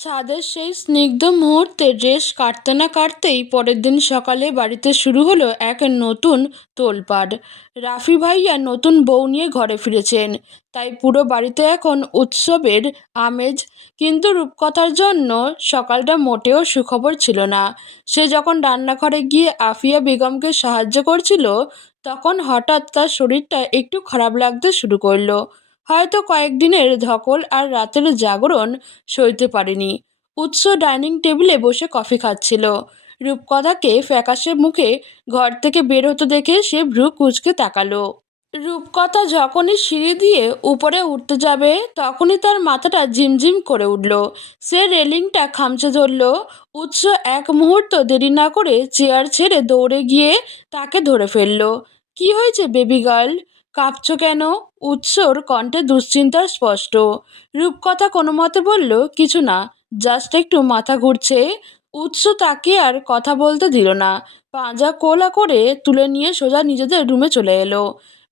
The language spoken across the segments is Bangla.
ছাদের সেই স্নিগ্ধ মুহূর্তে ড্রেস কাটতে না কাটতেই পরের দিন সকালে বাড়িতে শুরু হলো এক নতুন তোলপাড়। রাফি ভাইয়া নতুন বউ নিয়ে ঘরে ফিরেছেন, তাই পুরো বাড়িতে এখন উৎসবের আমেজ। কিন্তু রূপকথার জন্য সকালটা মোটেও সুখবর ছিল না। সে যখন রান্নাঘরে গিয়ে আফিয়া বেগমকে সাহায্য করছিল, তখন হঠাৎ তার শরীরটা একটু খারাপ লাগতে শুরু করলো। হয়তো কয়েকদিনের ধকল আর রাতের জাগরণ সইতে পারেনি। উৎস ডাইনিং টেবিলে বসে কফি খাচ্ছিল। রূপকথাকে ফ্যাকাশে মুখে ঘর থেকে বের হতে দেখে সে ভ্রু কুঁচকে তাকালো। রূপকথা যখনই সিঁড়ি দিয়ে উপরে উঠতে যাবে, তখনই তার মাথাটা ঝিমঝিম করে উঠল। সে রেলিংটা খামচে ধরল। উৎস এক মুহূর্ত দেরি না করে চেয়ার ছেড়ে দৌড়ে গিয়ে তাকে ধরে ফেলল। কি হয়েছে বেবি গার্ল? কাঁপছো কেন? উৎসর কণ্ঠে দুশ্চিন্তার স্পষ্ট। রূপকথা কোনো মতে বলল, কিছু না, জাস্ট একটু মাথা ঘুরছে। উৎস তাকে আর কথা বলতে দিল না। পাঁজা কোলা করে তুলে নিয়ে সোজা নিজেদের রুমে চলে এলো।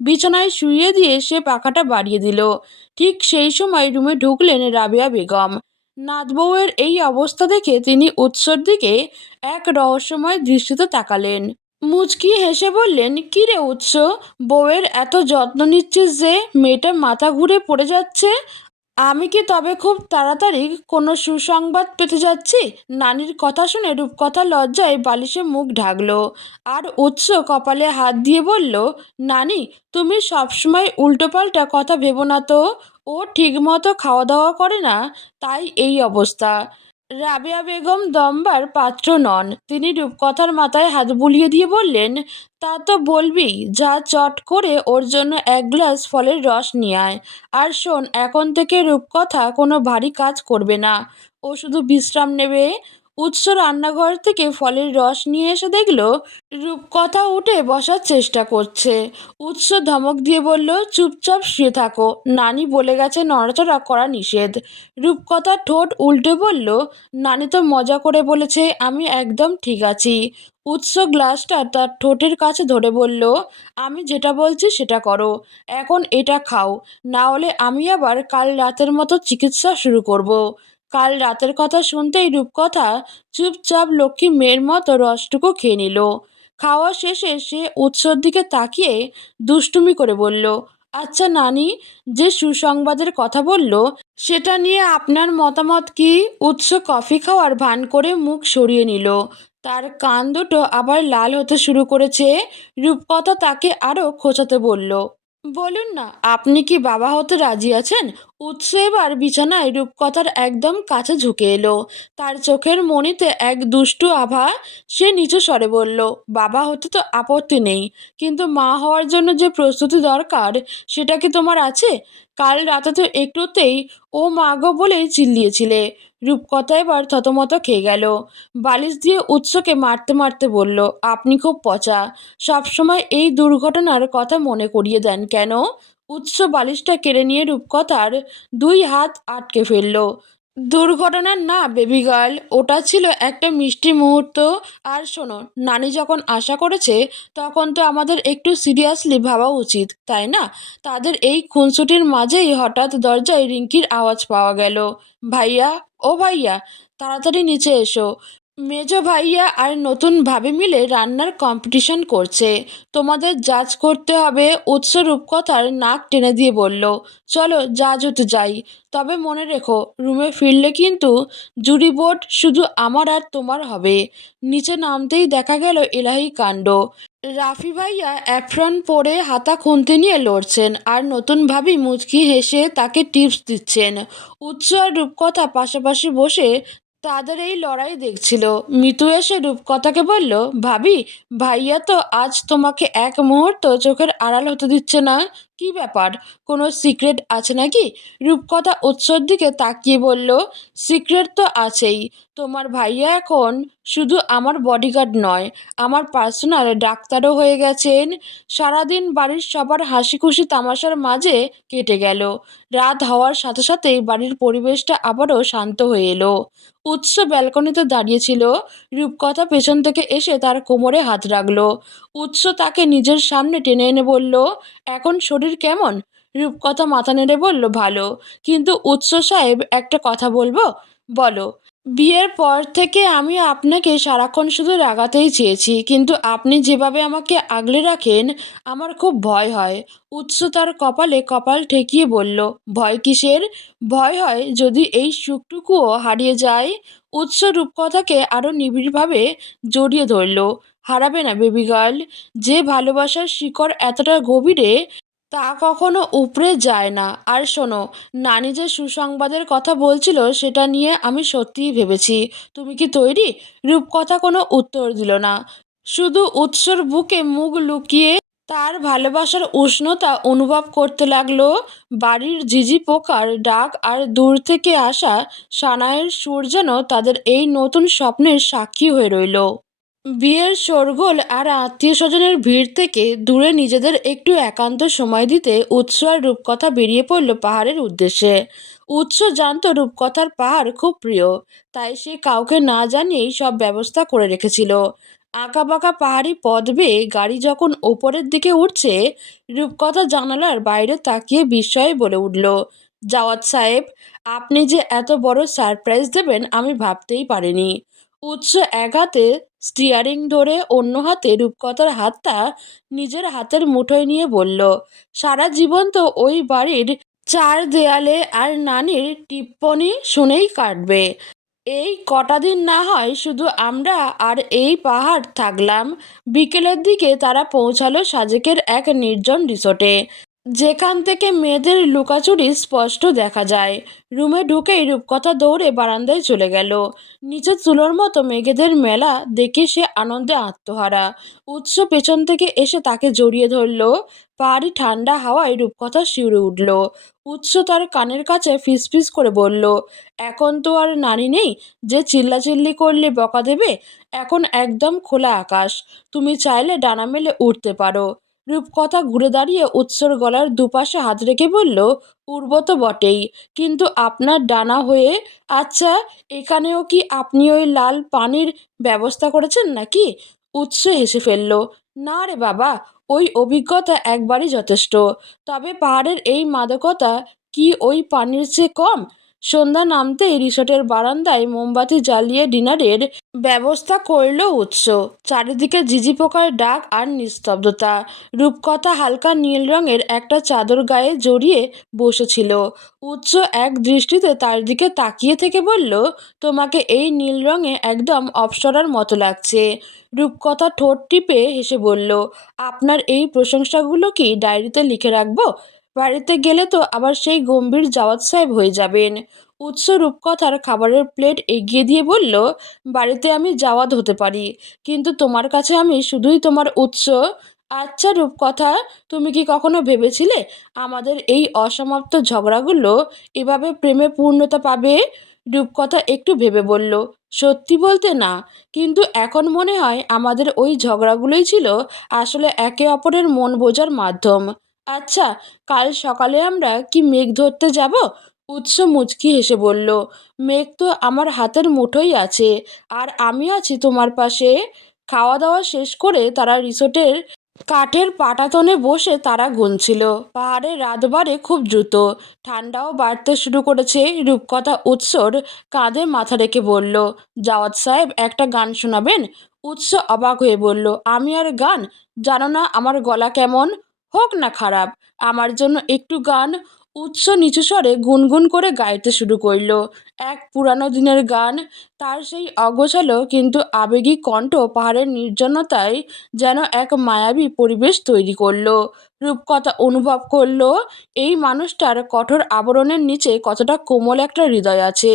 বিছানায় শুইয়ে দিয়ে সে পাখাটা বাড়িয়ে দিল। ঠিক সেই সময় রুমে ঢুকলেন রাবেয়া বেগম। নাতবউয়ের এই অবস্থা দেখে তিনি উৎসর দিকে এক রহস্যময় দৃষ্টিতে তাকালেন। মুচকি হেসে বললেন, কি রে উৎস, বউয়ের এত যত্ন নিচ্ছিস যে মেয়েটা মাথা ঘুরে পড়ে যাচ্ছে? আমি কি তবে খুব তাড়াতাড়ি কোনো সুসংবাদ পেতে যাচ্ছি? নানির কথা শুনে রূপকথা লজ্জায় বালিশে মুখ ঢাকলো। আর উৎস কপালে হাত দিয়ে বলল, নানি, তুমি সবসময় উল্টোপাল্টা কথা ভেবো না তো। ও ঠিকমতো খাওয়া দাওয়া করে না, তাই এই অবস্থা। রাবেয়া বেগম দমবার পাত্র নন। তিনি রূপকথার মাথায় হাত বুলিয়ে দিয়ে বললেন, তা তো বলবি, যা চট করে ওর জন্য এক গ্লাস ফলের রস নিয়ে আয়। আর শোন, এখন থেকে রূপকথা কোনো ভারী কাজ করবে না, ও শুধু বিশ্রাম নেবে। উৎস রান্নাঘর থেকে ফলের রস নিয়ে এসে দেখল রূপকথা উঠে বসার চেষ্টা করছে। উৎস ধমক দিয়ে বলল, চুপচাপ শুয়ে থাকো, নানি বলে গেছে নড়াচড়া করা নিষেধ। রূপকথা ঠোঁট উল্টে বলল, নানি তো মজা করে বলেছে, আমি একদম ঠিক আছি। উৎস গ্লাসটা তার ঠোঁটের কাছে ধরে বলল, আমি যেটা বলছি সেটা করো। এখন এটা খাও, না হলে আমি আবার কাল রাতের মতো চিকিৎসা শুরু করব। কাল রাতের কথা শুনতেই রূপকথা চুপচাপ লক্ষ্মী মেয়ের মতো রসটুকু খেয়ে নিল। খাওয়া শেষে সে উৎসর দিকে তাকিয়ে দুষ্টুমি করে বলল, আচ্ছা নানি, যে সুসংবাদের কথা বলল, সেটা নিয়ে আপনার মতামত কি? উৎস কফি খাওয়ার ভান করে মুখ সরিয়ে নিল। তার কান দুটো আবার লাল হতে শুরু করেছে। রূপকথা তাকে আরও খোঁচাতে বলল, বলুন না, আপনি কি বাবা হতে রাজি আছেন? উৎস এবার বিছানায় রূপকথার একদম কাছে ঝুঁকে এলো। তার চোখের মণিতে এক দুষ্টু আভা। সে নিচু স্বরে বলল, বাবা হতে তো আপত্তি নেই, কিন্তু মা হওয়ার জন্য যে প্রস্তুতি দরকার, সেটা কি তোমার আছে? কাল রাতে তো একটুতেই ও মা গো বলেই চিল্লিয়েছিলে। রূপকথা এবার থতমত খেয়ে গেল। বালিশ দিয়ে উৎসকে মারতে মারতে বলল, আপনি খুব পচা, সবসময় এই দুর্ঘটনার কথা মনে করিয়ে দেন কেন? উৎস বালিশটা কেড়ে নিয়ে রূপকথার দুই হাত আটকে ফেলল। দুর্ঘটনার না বেবি গার্ল, ওটা ছিল একটা মিষ্টি মুহূর্ত। আর শোনো, নানি যখন আশা করেছে, তখন তো আমাদের একটু সিরিয়াসলি ভাবা উচিত, তাই না? তাদের এই খুনসুটির মাঝেই হঠাৎ দরজায় রিঙ্কির আওয়াজ পাওয়া গেল। ভাইয়া, ও ভাইয়া, তাড়াতাড়ি নিচে এসো। মেজো ভাইয়া আর নতুন ভাবি মিলে রান্নার কম্পিটিশন করছে, তোমাদের জাজ করতে হবে। উৎস রূপকথার নাক টেনে দিয়ে বলল, চলো জাজ হতে যাই। তবে মনে রেখো, রুমে ফিরলে কিন্তু জুরি বোর্ড শুধু আমার আর তোমার হবে। নিচে নামতেই দেখা গেল এলাহি কাণ্ড। রাফি ভাইয়া অ্যাপ্রন পরে হাতা খুন্তি নিয়ে লড়ছেন, আর নতুন ভাবি মুচকি হেসে তাকে টিপস দিচ্ছেন। উৎস আর রূপকথা পাশাপাশি বসে তাদের এই লড়াই দেখছিল। মিতু এসে রূপকথাকে বলল, ভাবি, ভাইয়া তো আজ তোমাকে এক মুহূর্ত চোখের আড়াল হতে দিচ্ছে না। কি ব্যাপার, কোনো সিক্রেট আছে নাকি? রূপকথা উৎসর দিকে তাকিয়ে বলল, সিক্রেট তো আছেই। তোমার ভাইয়া এখন শুধু আমার বডিগার্ড নয়, আমার পার্সোনাল ডাক্তারও হয়ে গেছেন। সারাদিন বাড়ির সবার হাসি খুশি তামাশার মাঝে কেটে গেল। রাত হওয়ার সাথে সাথেই বাড়ির পরিবেশটা আবারও শান্ত হয়ে এলো। উৎস ব্যালকনিতে দাঁড়িয়েছিল। রূপকথা পেছন থেকে এসে তার কোমরে হাত রাখল। উৎস তাকে নিজের সামনে টেনে এনে বলল, এখন শরীর কেমন? রূপকথা মাথা নেড়ে বলল, ভালো। কিন্তু উৎস সাহেব, একটা কথা বলবো? বলো। বিয়ের পর থেকে আমি আপনাকে সারাক্ষণ শুধু রাগাতেই চেয়েছি, কিন্তু আপনি যেভাবে আমাকে আগলে রাখেন আমার খুব ভয় হয়। উৎস তার কপালে কপাল ঠেকিয়ে বলল, ভয় কিসের? ভয় হয় যদি এই সুখটুকুও হারিয়ে যায়। উৎস রূপকথাকে আরো নিবিড়ভাবে জড়িয়ে ধরল। হারাবে না বেবি গার্ল। যে ভালোবাসার শিকড় এতটা গভীরে, তা কখনো উপড়ে যায় না। আর শোনো, নানি যে সুসংবাদের কথা বলছিল সেটা নিয়ে আমি সত্যিই ভেবেছি। তুমি কি তৈরি? রূপকথা কোনো উত্তর দিল না, শুধু উৎসর বুকে মুখ লুকিয়ে তার ভালোবাসার উষ্ণতা অনুভব করতে লাগলো। বাড়ির ঝিঝি পোকার ডাক আর দূর থেকে আসা সানাইয়ের সুর যেন তাদের এই নতুন স্বপ্নের সাক্ষী হয়ে রইল। বিয়ের শোরগোল আর আত্মীয়স্বজনের ভিড় থেকে দূরে নিজেদের একটু একান্ত সময় দিতে উৎস আর রূপকথা বেরিয়ে পড়ল পাহাড়ের উদ্দেশ্যে। উৎস জানতো রূপকথার পাহাড় খুব প্রিয়, তাই সে কাউকে না জানিয়েই সব ব্যবস্থা করে রেখেছিল। আঁকাবাঁকা পাহাড়ি পথ বেয়ে গাড়ি যখন ওপরের দিকে উঠছে, রূপকথা জানালার বাইরে তাকিয়ে বিস্ময়ে বলে উঠল, জাওয়াত সাহেব, আপনি যে এত বড় সারপ্রাইজ দেবেন আমি ভাবতেই পারিনি। উৎস এক হাতে স্টিয়ারিং ধরে অন্য হাতে রূপকথার হাতটা নিজের হাতের মুঠোয় নিয়ে বলল, সারা জীবন তো ওই বাড়ির চার দেয়ালে আর নানির টিপ্পনি শুনেই কাটবে। এই কটা দিন না হয় শুধু আমরা আর এই পাহাড় থাকলাম। বিকেলের দিকে তারা পৌঁছালো সাজেকের এক নির্জন রিসোর্টে, যেখান থেকে মেয়েদের লুকাচুরি স্পষ্ট দেখা যায়। রুমে ঢুকেই রূপকথা দৌড়ে বারান্দায় চলে গেল। নিচে চুলোর মতো মেঘেদের মেলা দেখে সে আনন্দে আত্মহারা। উৎস পেছন থেকে এসে তাকে জড়িয়ে ধরল। পাহাড়ি ঠান্ডা হাওয়ায় রূপকথা শিউরে উঠল। উৎস তার কানের কাছে ফিসফিস করে বলল, এখন তো আর নানি নেই যে চিল্লাচিল্লি করলে বকা দেবে। এখন একদম খোলা আকাশ, তুমি চাইলে ডানা মেলে উঠতে পারো। রূপকথা ঘুরে দাঁড়িয়ে উৎসর গলার দুপাশে হাত রেখে বলল, উড়ব তো বটেই, কিন্তু আপনার ডানা হয়ে। আচ্ছা, এখানেও কি আপনি ওই লাল পানির ব্যবস্থা করেছেন নাকি? উৎস হেসে ফেলল, না রে বাবা, ওই অভিজ্ঞতা একবারই যথেষ্ট। তবে পাহাড়ের এই মাদকতা কি ওই পানির চেয়ে কম? সন্ধ্যা নামতেই রিসোর্টের বারান্দায় মোমবাতি জ্বালিয়ে ডিনারের ব্যবস্থা করল উৎস। চারিদিকে ঝিঝি পোকার ডাক আর নিস্তব্ধতা। রূপকথা হালকা নীল রঙের একটা চাদর গায়ে জড়িয়ে বসেছিল। উৎস এক দৃষ্টিতে তার দিকে তাকিয়ে থেকে বলল, তোমাকে এই নীল রঙে একদম অপ্সরার মতো লাগছে। রূপকথা ঠোঁট টিপে হেসে বলল, আপনার এই প্রশংসাগুলো কি ডায়েরিতে লিখে রাখবো? বাড়িতে গেলে তো আবার সেই গম্ভীর জাওয়াত সাহেব হয়ে যাবেন। উৎস রূপকথার খাবারের প্লেট এগিয়ে দিয়ে বলল, বাড়িতে আমি জাওয়াত হতে পারি, কিন্তু তোমার কাছে আমি শুধুই তোমার উৎস। আচ্ছা রূপকথা, তুমি কি কখনো ভেবেছিলে আমাদের এই অসমাপ্ত ঝগড়াগুলো এভাবে প্রেমে পূর্ণতা পাবে? রূপকথা একটু ভেবে বলল, সত্যি বলতে না, কিন্তু এখন মনে হয় আমাদের ওই ঝগড়াগুলোই ছিল আসলে একে অপরের মন বোঝার মাধ্যম। আচ্ছা, কাল সকালে আমরা কি মেঘ ধরতে যাব? উৎস মুচকি হেসে বলল, মেঘ তো আমার হাতের মুঠোই আছে, আর আমি আছি তোমার পাশে। খাওয়া দাওয়া শেষ করে তারা রিসোর্টের কাঠের পাটাতনে বসে তারা গুনছিল। পাহাড়ে রাত বাড়ে খুব দ্রুত, ঠান্ডাও বাড়তে শুরু করেছে। রূপকথা উৎসর কাঁধে মাথা রেখে বলল, জাওয়াত সাহেব একটা গান শোনাবেন? উৎস অবাক হয়ে বলল, আমি আর গান? জানো না আমার গলা কেমন? হোক না খারাপ, আমার জন্য একটু গান। উৎস নিচু স্বরে গুনগুন করে গাইতে শুরু করল, এক পুরানো দিনের গান। তার সেই অগোছালো কিন্তু আবেগী কণ্ঠ পাহাড়ের নির্জনতায় যেন এক মায়াবী পরিবেশ তৈরি করলো। রূপকথা অনুভব করলো এই মানুষটার কঠোর আবরণের নিচে কতটা কোমল একটা হৃদয় আছে।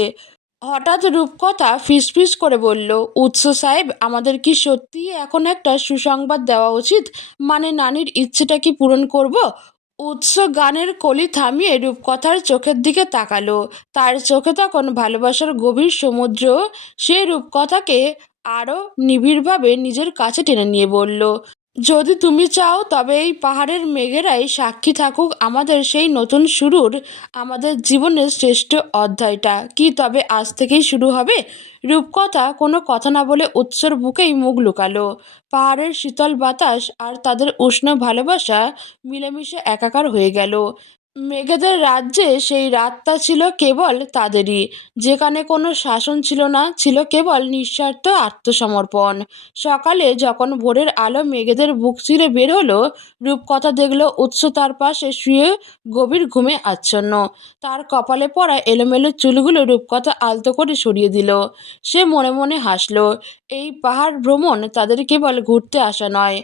হঠাৎ রূপকথা ফিসফিস করে বলল, উৎস সাহেব, আমাদের কি সত্যিই এখন একটা সুসংবাদ দেওয়া উচিত? মানে নানির ইচ্ছেটা কি পূরণ করব? উৎস গানের কলি থামিয়ে রূপকথার চোখের দিকে তাকালো। তার চোখে তখন ভালোবাসার গভীর সমুদ্র। সে রূপকথাকে আরও নিবিড়ভাবে নিজের কাছে টেনে নিয়ে বলল, যদি তুমি চাও তবে এই পাহাড়ের মেঘেরাই সাক্ষী থাকুক আমাদের সেই নতুন শুরুর, আমাদের জীবনের শ্রেষ্ঠ অধ্যায়টা কি তবে আজ থেকেই শুরু হবে? রূপকথা কোনো কথা না বলে উৎসর বুকেই মুখ লুকালো। পাহাড়ের শীতল বাতাস আর তাদের উষ্ণ ভালোবাসা মিলেমিশে একাকার হয়ে গেল। মেঘেদের রাজ্যে সেই রাতটা ছিল কেবল তাদেরই, যেখানে কোনো শাসন ছিল না, ছিল কেবল নিঃস্বার্থ আত্মসমর্পণ। সকালে যখন ভোরের আলো মেঘেদের বুক চিরে বের হলো, রূপকথা দেখলো উৎস তার পাশে শুয়ে গভীর ঘুমে আচ্ছন্ন। তার কপালে পড়া এলোমেলো চুলগুলো রূপকথা আলতো করে সরিয়ে দিল। সে মনে মনে হাসলো। এই পাহাড় ভ্রমণ তাদের কেবল ঘুরতে আসা নয়,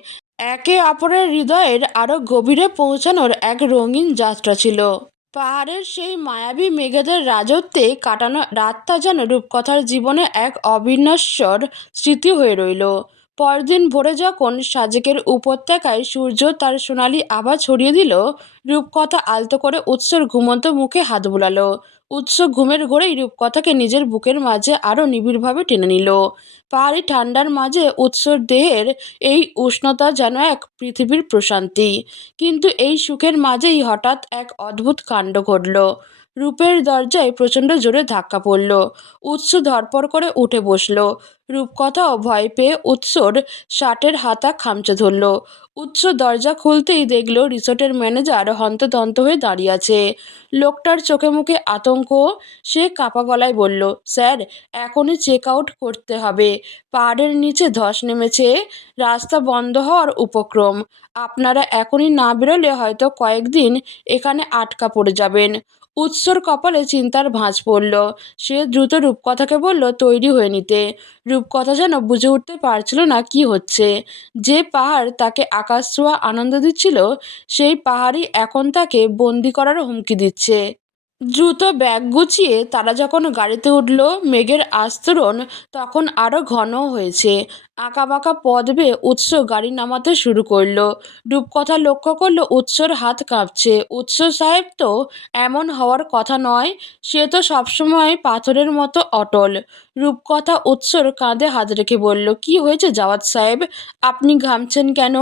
একে অপরের হৃদয়ের আরো গভীরে পৌঁছানোর এক রঙিন যাত্রা ছিল। পাহাড়ের সেই মায়াবী মেঘেদের রাজত্বে কাটানো রাতটা যেন রূপকথার জীবনে এক অবিনশ্বর স্মৃতি হয়ে রইল। পরদিন ভোরে যখন সাজেকের উপত্যকায় সূর্য তার সোনালি আভা ছড়িয়ে দিল, রূপকথা আলতো করে উৎসর ঘুমন্ত মুখে হাত বুলালো। উৎস ঘুমের ঘোরেই রূপকথাকে নিজের বুকের মাঝে আরো নিবিড়ভাবে টেনে নিল। পাহাড়ি ঠান্ডার মাঝে উৎসর দেহের এই উষ্ণতা যেন এক পৃথিবীর প্রশান্তি। কিন্তু এই সুখের মাঝেই হঠাৎ এক অদ্ভুত কাণ্ড ঘটল। রূপের দরজায় প্রচণ্ড জোরে ধাক্কা পড়ল। উৎস ধরপড় করে উঠে বসল। রূপকথাও ভয় পেয়ে উৎসর শার্টের হাতা খামচে ধরল। উৎস দরজা খুলতেই দেখল রিসোর্টের ম্যানেজার হন্তদন্ত হয়ে দাঁড়িয়ে আছে। লোকটার চোখে মুখে আতঙ্ক। সে কাঁপা গলায় বলল, স্যার, এখনই চেক আউট করতে হবে। পাহাড়ের নিচে ধস নেমেছে, রাস্তা বন্ধ হওয়ার উপক্রম। আপনারা এখনই না বেরোলে হয়তো কয়েকদিন এখানে আটকা পড়ে যাবেন। উৎসর কপালে চিন্তার ভাঁজ পড়ল। সে দ্রুত রূপকথাকে বলল তৈরি হয়ে নিতে। রূপকথা যেন বুঝে উঠতে পারছিল না কি হচ্ছে। যে পাহাড় তাকে আকাশ ছোঁয়া আনন্দ দিচ্ছিল, সেই পাহাড়ই এখন তাকে বন্দি করার হুমকি দিচ্ছে। দ্রুত ব্যাগ গুছিয়ে তারা যখন গাড়িতে উঠল, মেঘের আস্তরণ তখন আরও ঘন হয়েছে। আঁকাবাঁকা পথ বেয়ে উৎস গাড়ি নামাতে শুরু করলো। রূপকথা লক্ষ্য করলো উৎসর হাত কাঁপছে। উৎস সাহেব তো এমন হওয়ার কথা নয়, সে তো সবসময় পাথরের মতো অটল। রূপকথা উৎসর কাঁধে হাত রেখে বলল, কি হয়েছে জাওয়াত সাহেব, আপনি ঘামছেন কেন?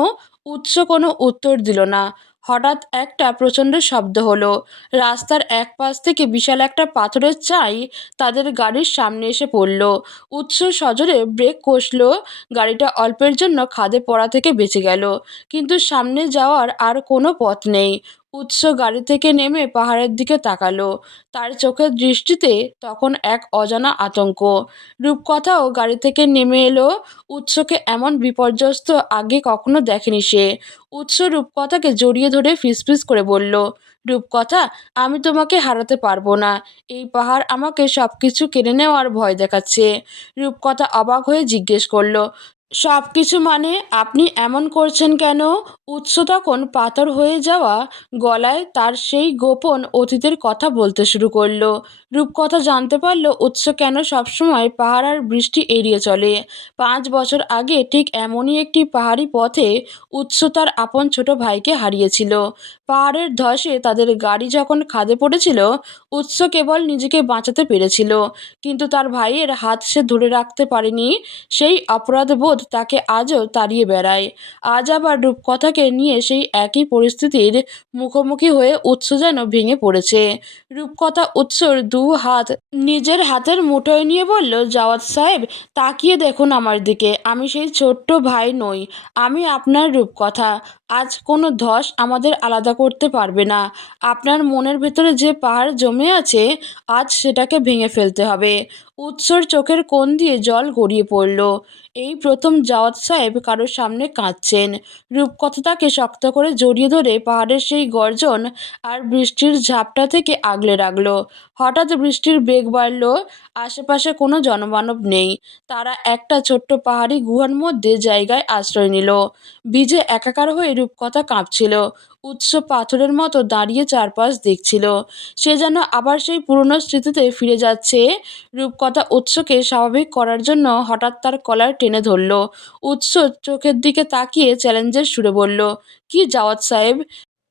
উৎস কোনো উত্তর দিল না। হঠাৎ একটা প্রচণ্ড শব্দ হলো। রাস্তার এক পাশ থেকে বিশাল একটা পাথরের চাই তাদের গাড়ির সামনে এসে পড়ল। উৎস সজোরে ব্রেক কষল। গাড়িটা অল্পের জন্য খাদে পড়া থেকে বেঁচে গেল, কিন্তু সামনে যাওয়ার আর কোনো পথ নেই। উৎস গাড়ি থেকে নেমে পাহাড়ের দিকে তাকালো। তার চোখের দৃষ্টিতে তখন এক অজানা আতঙ্ক। রূপকথাও গাড়ি থেকে নেমে এলো। উৎসকে এমন বিপর্যস্ত আগে কখনো দেখেনি সে। উৎস রূপকথাকে জড়িয়ে ধরে ফিসফিস করে বলল, রূপকথা, আমি তোমাকে হারাতে পারবো না। এই পাহাড় আমাকে সব কিছু কেড়ে নেওয়ার ভয় দেখাচ্ছে। রূপকথা অবাক হয়ে জিজ্ঞেস করলো, সব কিছু মানে? আপনি এমন করছেন কেন? উৎস তখন পাথর হয়ে যাওয়া গলায় তার সেই গোপন অতীতের কথা বলতে শুরু করলো। রূপকথা জানতে পারলো উৎস কেন সবসময় পাহাড় আর বৃষ্টি এড়িয়ে চলে। 5 বছর আগে ঠিক এমনই একটি পাহাড়ি পথে উৎস তার আপন ছোট ভাইকে হারিয়েছিল। পাহাড়ের ধসে তাদের গাড়ি যখন খাদে পড়েছিল, উৎস কেবল নিজেকে বাঁচাতে পেরেছিল, কিন্তু তার ভাইয়ের হাত সে ধরে রাখতে পারেনি। সেই অপরাধবোধ তাকে আজও তাড়িয়ে বেড়ায়। আজ আবার রূপকথাকে নিয়ে সেই একই পরিস্থিতির মুখোমুখি হয়ে উৎস যেন ভেঙে পড়েছে। রূপকথা উৎসর 2 হাত নিজের হাতের মুঠোয় নিয়ে বলল, জাওয়াত সাহেব, তাকিয়ে দেখুন আমার দিকে। আমি সেই ছোট্ট ভাই নই, আমি আপনার রূপকথা। আজ কোনো ধস আমাদের আলাদা করতে পারবে না। আপনার মনের ভেতরে যে পাহাড় জমে আছে, আজ সেটাকে ভেঙে ফেলতে হবে। উৎসর চোখের কোণ দিয়ে জল গড়িয়ে পড়ল। এই প্রথম জাওয়াত সাহেব কারোর সামনে কাঁদছেন। রূপকথা তাকে শক্ত করে জড়িয়ে ধরে পাহাড়ের সেই গর্জন আর বৃষ্টির ঝাপটা থেকে আগলে রাখল। হঠাৎ বৃষ্টির বেগ বাড়ল। আশেপাশে কোনো জনমানব নেই। তারা একটা ছোট্ট পাহাড়ি গুহার মধ্যে জায়গায় আশ্রয় নিল। ভিজে একাকার হয়ে রূপকথা কাঁপছিল। উৎস পাথরের মতো দাঁড়িয়ে চারপাশ দেখছিল। সে যেন আবার সেই পুরনো স্মৃতিতে ফিরে যাচ্ছে। রূপকথা উৎসকে স্বাভাবিক করার জন্য হঠাৎ তার কলার টেনে ধরল। উৎস চোখের দিকে তাকিয়ে চ্যালেঞ্জের সুরে বলল, কি জাওয়াত সাহেব,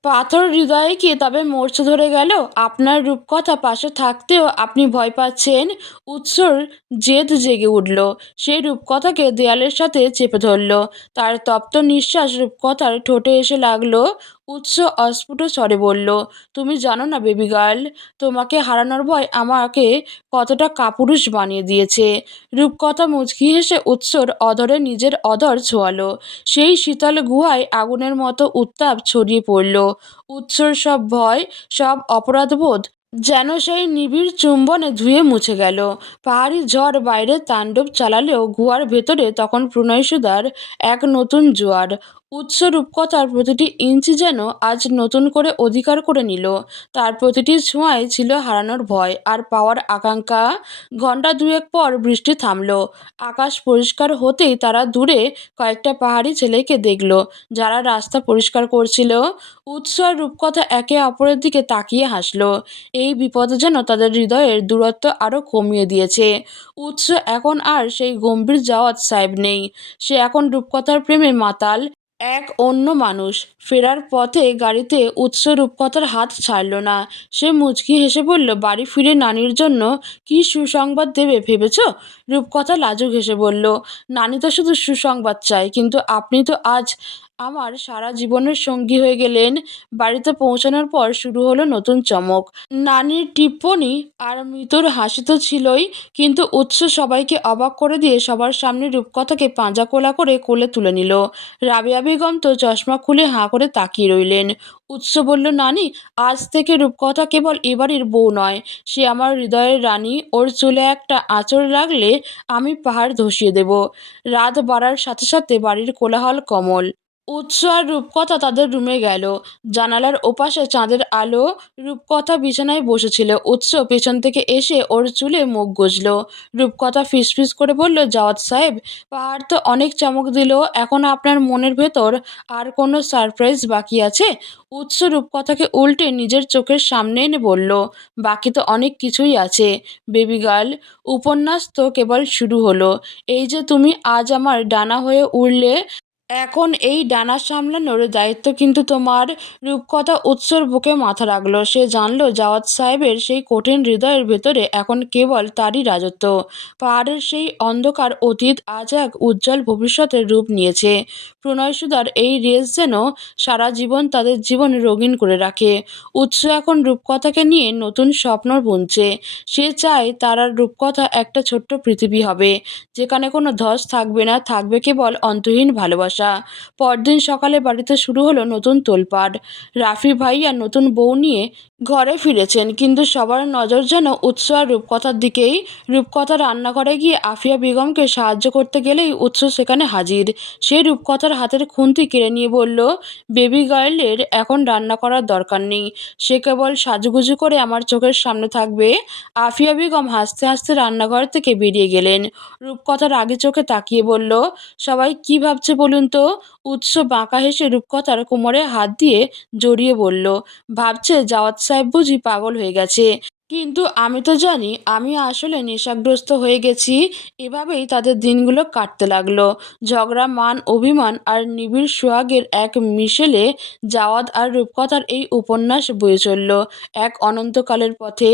পাথর হৃদয়ে কি তবে মূর্ছা ধরে গেল? আপনার রূপকথা পাশে থাকতেও আপনি ভয় পাচ্ছেন? উৎসর জেদ জেগে উঠল। সেই রূপকথাকে দেয়ালের সাথে চেপে ধরল। তার তপ্ত নিঃশ্বাস রূপকথার ঠোঁটে এসে লাগলো। উৎস অস্ফুট স্বরে বলল, তুমি জানো না বেবি গার্ল, তোমাকে হারানোর ভয় আমাকে কতটা কাপুরুষ বানিয়ে দিয়েছে। রূপকথা মুচকি হেসে উৎসর অধরে নিজের অধর ছোঁয়ালো। সেই শীতল গুহায় আগুনের মতো উত্তাপ ছড়িয়ে পড়ল। উৎসর সব ভয়, সব অপরাধবোধ যেন সেই নিবিড় চুম্বনে ধুয়ে মুছে গেল। পাহাড়ি ঝড় বাইরে তাণ্ডব চালালেও গুহার ভেতরে তখন প্রণয়সুধার এক নতুন জোয়ার। উৎস রূপকথার প্রতিটি ইঞ্চি যেন আজ নতুন করে অধিকার করে নিল। তার প্রতিটি ছোঁয়ায় ছিল হারানোর ভয় আর পাওয়ার আকাঙ্ক্ষা। ঘণ্টা দুয়েক পর বৃষ্টি থামল। আকাশ পরিষ্কার হতেই তারা দূরে কয়েকটা পাহাড়ি ছেলেকে দেখল, যারা রাস্তা পরিষ্কার করছিল। উৎস আর রূপকথা একে অপরের দিকে তাকিয়ে হাসল। এই বিপদ যেন তাদের হৃদয়ের দূরত্ব আরও কমিয়ে দিয়েছে। উৎস এখন আর সেই গম্ভীর জাওয়াত সাহেব নেই। সে এখন রূপকথার প্রেমে মাতাল, এক অন্য মানুষ। ফেরার পথে গাড়িতে উৎস রূপকথার হাত ছাড়ল না। সে মুচকি হেসে বলল, বাড়ি ফিরে নানির জন্য কি সুসংবাদ দেবে ভেবেছ? রূপকথা লাজুক হেসে বলল, নানি তো শুধু সুসংবাদ চায়, কিন্তু আপনি তো আজ আমার সারা জীবনের সঙ্গী হয়ে গেলেন। বাড়িতে পৌঁছানোর পর শুরু হলো নতুন চমক। নানির টিপ্পনি আর মৃদুর হাসি তো ছিলই, কিন্তু উৎস সবাইকে অবাক করে দিয়ে সবার সামনে রূপকথাকে পাঁজা কোলা করে কোলে তুলে নিল। রাবেয়া বেগম তো চশমা খুলে হাঁ করে তাকিয়ে রইলেন। উৎস বলল, নানি, আজ থেকে রূপকথা কেবল এবাড়ির বউ নয়, সে আমার হৃদয়ের রানী। ওর চুলে একটা আঁচড় লাগলে আমি পাহাড় ধসিয়ে দেব। রাত বাড়ার সাথে সাথে বাড়ির কোলাহল কমল। উৎস আর রূপকথা তাদের রুমে গেল। জানালার ওপাশে চাঁদের আলো। রূপকথা বিছানায় বসেছিল। উৎস পেছন থেকে এসে ওর চুলে মুখ গুজল। রূপকথা ফিসফিস করে বলল, জাওয়াত সাহেব, পাহাড় তো অনেক চমক দিল, এখন আপনার মনের ভেতর আর কোনো সারপ্রাইজ বাকি আছে? উৎস রূপকথাকে উল্টে নিজের চোখের সামনে এনে বলল, বাকি তো অনেক কিছুই আছে বেবি গার্ল। উপন্যাস তো কেবল শুরু হলো। এই যে তুমি আজ আমার ডানা হয়ে উড়লে, এখন এই ডানা সামলানোর দায়িত্ব কিন্তু তোমার। রূপকথা উৎসর বুকে মাথা রাখল। সে জানল জাওয়াত সাহেবের সেই কঠিন হৃদয়ের ভেতরে এখন কেবল তারই রাজত্ব। পাহাড়ের সেই অন্ধকার অতীত আজ এক উজ্জ্বল ভবিষ্যতের রূপ নিয়েছে। প্রণয়সুধার এই রেস যেন সারা জীবন তাদের জীবন রঙিন করে রাখে। উৎস এখন রূপকথাকে নিয়ে নতুন স্বপ্ন বুনছে। সে চায় তার আর রূপকথা একটা ছোট্ট পৃথিবী হবে, যেখানে কোনো ধস থাকবে না, থাকবে কেবল অন্তহীন ভালোবাসা। পরদিন সকালে বাড়িতে শুরু হলো নতুন তোলপাড়। রাফি ভাইয়া নতুন বউ নিয়ে ঘরে ফিরেছেন, কিন্তু সবার নজর যেন উৎস আর রূপকথার দিকেই। রূপকথা রান্নাঘরে গিয়ে আফিয়া বেগমকে সাহায্য করতে গেলেই উৎস সেখানে হাজির। সে রূপকথার হাতের খুন্তি কেড়ে নিয়ে বলল, বেবি গার্লের এখন রান্না করার দরকার নেই, সে কেবল সাজুগুজু করে আমার চোখের সামনে থাকবে। আফিয়া বেগম হাসতে হাসতে রান্নাঘর থেকে বেরিয়ে গেলেন। রূপকথা রাগে চোখে তাকিয়ে বলল, সবাই কি ভাবছে বলুন তো? উৎস বাঁকা হেসে রূপকথার কোমরে হাত দিয়ে জড়িয়ে বলল, ভাবছে জাওয়াত সাহেব বুঝি পাগল হয়ে গেছে। কিন্তু আমি তো জানি আমি আসলে নেশাগ্রস্ত হয়ে গেছি। এভাবেই তাদের দিনগুলো কাটতে লাগলো। ঝগড়া, মান অভিমান আর নিবিড় সোহাগের এক মিশেলে জাওয়াত আর রূপকথার এই উপন্যাস বয়ে চলল এক অনন্তকালের পথে।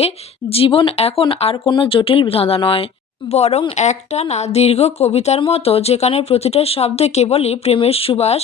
জীবন এখন আর কোনো জটিল ধাঁধা নয়, বরং একটানা দীর্ঘ কবিতার মতো, যেখানে প্রতিটা শব্দে কেবলই প্রেমের সুবাস।